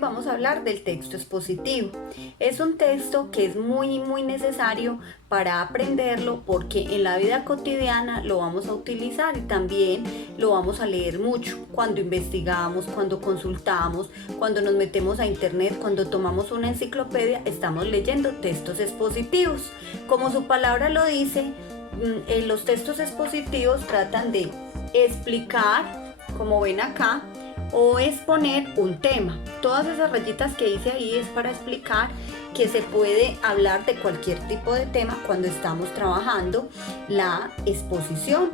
Vamos a hablar del texto expositivo. Es un texto que es muy necesario para aprenderlo porque en la vida cotidiana lo vamos a utilizar y también lo vamos a leer mucho cuando investigamos, cuando consultamos, cuando nos metemos a internet, cuando tomamos una enciclopedia, estamos leyendo textos expositivos. Como su palabra lo dice, los textos expositivos tratan de explicar, como ven acá, o exponer un tema. Todas esas rayitas que hice ahí es para explicar que se puede hablar de cualquier tipo de tema cuando estamos trabajando la exposición,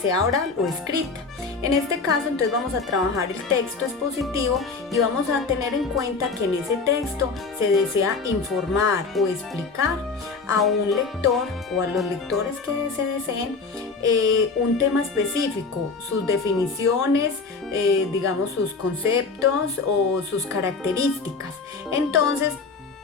sea oral o escrita. En este caso, entonces vamos a trabajar el texto expositivo y vamos a tener en cuenta que en ese texto se desea informar o explicar a un lector o a los lectores que se deseen un tema específico, sus definiciones, digamos sus conceptos o sus características. Entonces,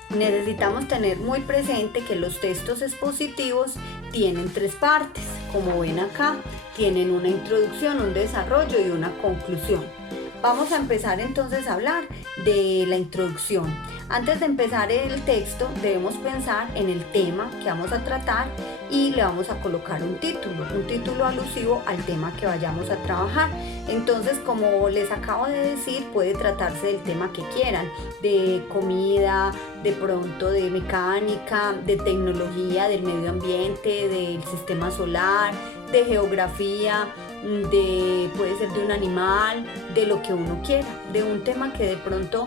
necesitamos tener muy presente que los textos expositivos tienen tres partes, como ven acá, tienen una introducción, un desarrollo y una conclusión. Vamos a empezar entonces a hablar de la introducción. Antes de empezar el texto debemos pensar en el tema que vamos a tratar y le vamos a colocar un título alusivo al tema que vayamos a trabajar. Entonces, como les acabo de decir, puede tratarse del tema que quieran, de comida, de pronto de mecánica, de tecnología, del medio ambiente, del sistema solar, de geografía, puede ser de un animal, de lo que uno quiera, de un tema que de pronto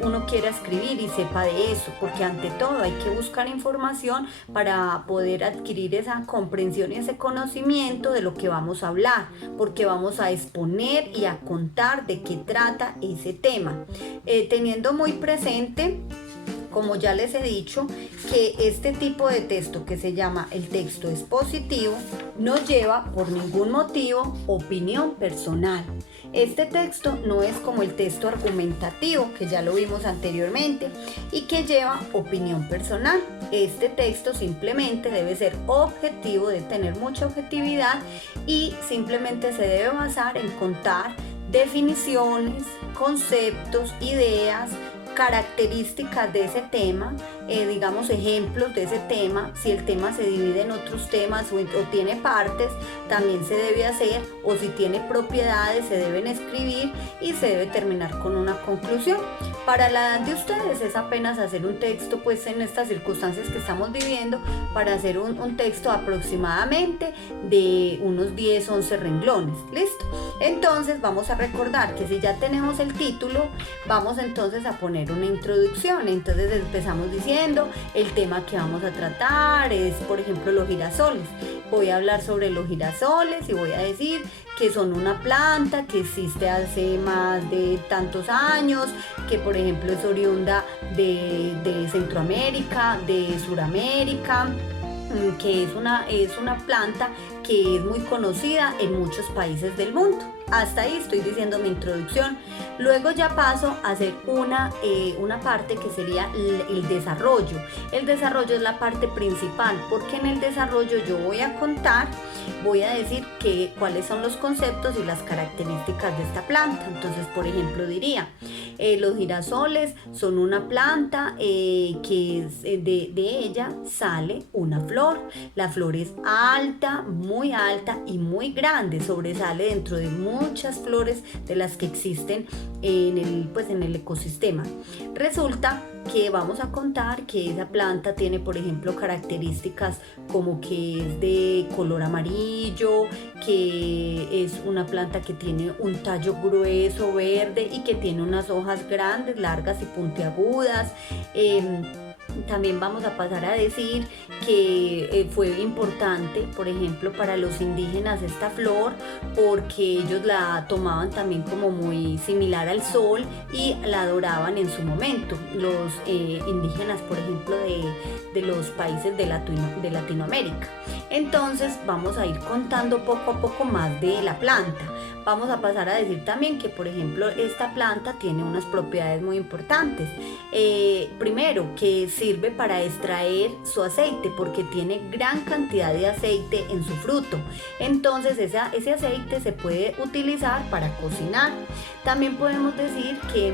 uno quiera escribir y sepa de eso, porque ante todo hay que buscar información para poder adquirir esa comprensión y ese conocimiento de lo que vamos a hablar, porque vamos a exponer y a contar de qué trata ese tema, teniendo muy presente, como ya les he dicho, que este tipo de texto que se llama el texto expositivo no lleva por ningún motivo opinión personal. Este texto no es como el texto argumentativo, que ya lo vimos anteriormente, y que lleva opinión personal. Este texto simplemente debe ser objetivo, debe tener mucha objetividad y simplemente se debe basar en contar definiciones, conceptos, ideas, características de ese tema, digamos ejemplos de ese tema. Si el tema se divide en otros temas o tiene partes, también se debe hacer, o si tiene propiedades se deben escribir y se debe terminar con una conclusión. Para la edad de ustedes es apenas hacer un texto, pues en estas circunstancias que estamos viviendo, para hacer un texto aproximadamente de unos 10-11 renglones. ¿Listo? Entonces vamos a recordar que si ya tenemos el título, vamos entonces a poner una introducción. Entonces empezamos diciendo el tema que vamos a tratar es, por ejemplo, los girasoles. Voy a hablar sobre los girasoles y voy a decir que son una planta que existe hace más de tantos años, que por ejemplo es oriunda de Centroamérica, de Suramérica, que es una planta que es muy conocida en muchos países del mundo. Hasta ahí estoy diciendo mi introducción. Luego ya paso a hacer una parte que sería el desarrollo. El desarrollo es la parte principal, porque en el desarrollo yo voy a contar, voy a decir cuáles son los conceptos y las características de esta planta. Entonces, por ejemplo, diría, los girasoles son una planta que de ella sale una flor. La flor es alta, muy alta y muy grande, sobresale dentro de muchas flores de las que existen en el ecosistema. Resulta que vamos a contar que esa planta tiene, por ejemplo, características como que es de color amarillo, que es una planta que tiene un tallo grueso verde y que tiene unas hojas grandes, largas y puntiagudas. También vamos a pasar a decir que fue importante, por ejemplo, para los indígenas esta flor, porque ellos la tomaban también como muy similar al sol y la adoraban en su momento. Los indígenas, por ejemplo, de los países de Latinoamérica. Entonces vamos a ir contando poco a poco más de la planta. Vamos a pasar a decir también que, por ejemplo, esta planta tiene unas propiedades muy importantes. Primero, que sirve para extraer su aceite porque tiene gran cantidad de aceite en su fruto. Entonces ese aceite se puede utilizar para cocinar. También podemos decir que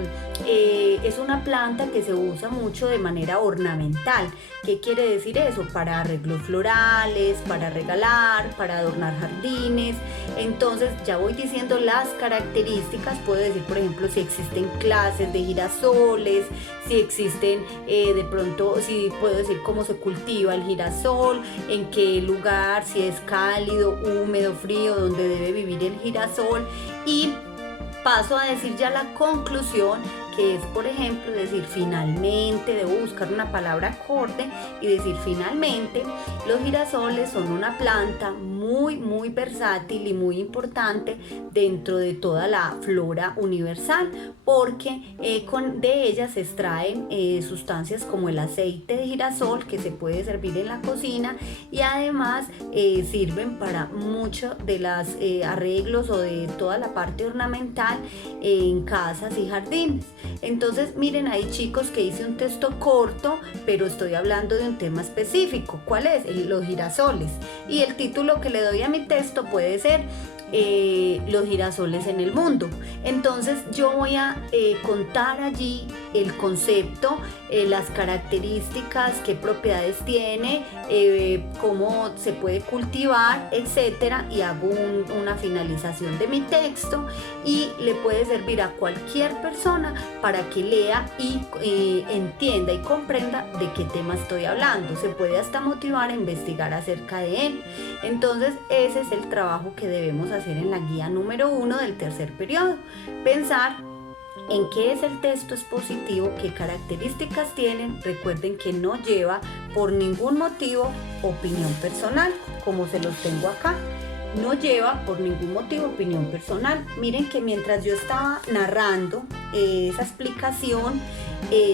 es una planta que se usa mucho de manera ornamental. ¿Qué quiere decir eso? Para arreglos florales, para regalar, para adornar jardines. Entonces ya voy diciendo las características. Puedo decir, por ejemplo, si existen clases de girasoles, si existen de pronto, si puedo decir cómo se cultiva el girasol, en qué lugar, si es cálido, húmedo, frío, donde debe vivir el girasol. Y paso a decir ya la conclusión, que es, por ejemplo, decir finalmente. Debo buscar una palabra acorde y decir finalmente. Los girasoles son una planta muy versátil y muy importante dentro de toda la flora universal, porque de ellas se extraen sustancias como el aceite de girasol, que se puede servir en la cocina, y además sirven para muchos de los arreglos o de toda la parte ornamental en casas y jardines. Entonces miren ahí, chicos, que hice un texto corto, pero estoy hablando de un tema específico. ¿Cuál es? Los girasoles. Y el título que le doy a mi texto puede ser los girasoles en el mundo. Entonces yo voy a contar allí el concepto, las características, qué propiedades tiene, cómo se puede cultivar, etcétera, y hago una finalización de mi texto, y le puede servir a cualquier persona para que lea y entienda y comprenda de qué tema estoy hablando. Se puede hasta motivar a investigar acerca de él. Entonces ese es el trabajo que debemos hacer en la guía número 1 del tercer periodo. Pensar en qué es el texto expositivo, qué características tienen. Recuerden que no lleva por ningún motivo opinión personal, como se los tengo acá. No lleva por ningún motivo opinión personal. Miren que mientras yo estaba narrando esa explicación,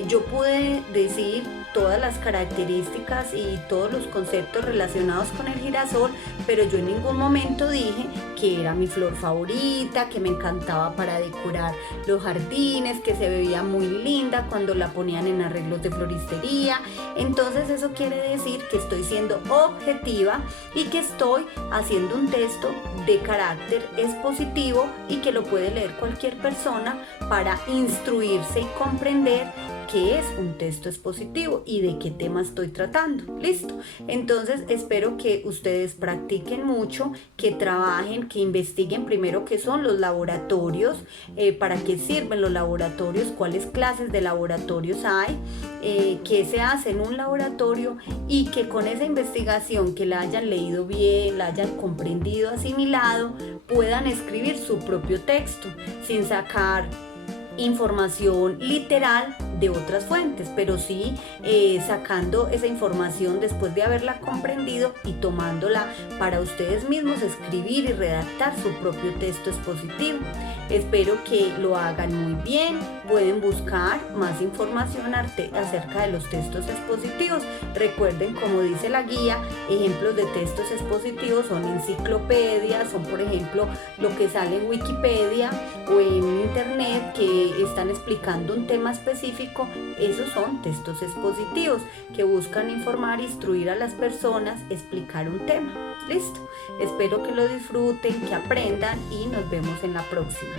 yo pude decir todas las características y todos los conceptos relacionados con el girasol, pero yo en ningún momento dije que era mi flor favorita, que me encantaba para decorar los jardines, que se veía muy linda cuando la ponían en arreglos de floristería. Entonces eso quiere decir que estoy siendo objetiva y que estoy haciendo un texto de carácter expositivo y que lo puede leer cualquier persona para instruirse y comprender qué es un texto expositivo y de qué tema estoy tratando. Listo. Entonces espero que ustedes practiquen mucho, que trabajen, que investiguen primero qué son los laboratorios, para qué sirven los laboratorios, cuáles clases de laboratorios hay, qué se hace en un laboratorio, y que con esa investigación, que la hayan leído bien, la hayan comprendido, asimilado, puedan escribir su propio texto sin sacar información literal de otras fuentes, pero sí sacando esa información después de haberla comprendido y tomándola para ustedes mismos escribir y redactar su propio texto expositivo. Espero que lo hagan muy bien. Pueden buscar más información acerca de los textos expositivos. Recuerden, como dice la guía, ejemplos de textos expositivos son enciclopedias, son por ejemplo lo que sale en Wikipedia o en internet, que están explicando un tema específico. Esos son textos expositivos que buscan informar, instruir a las personas, explicar un tema. Listo. Espero que lo disfruten, que aprendan, y nos vemos en la próxima.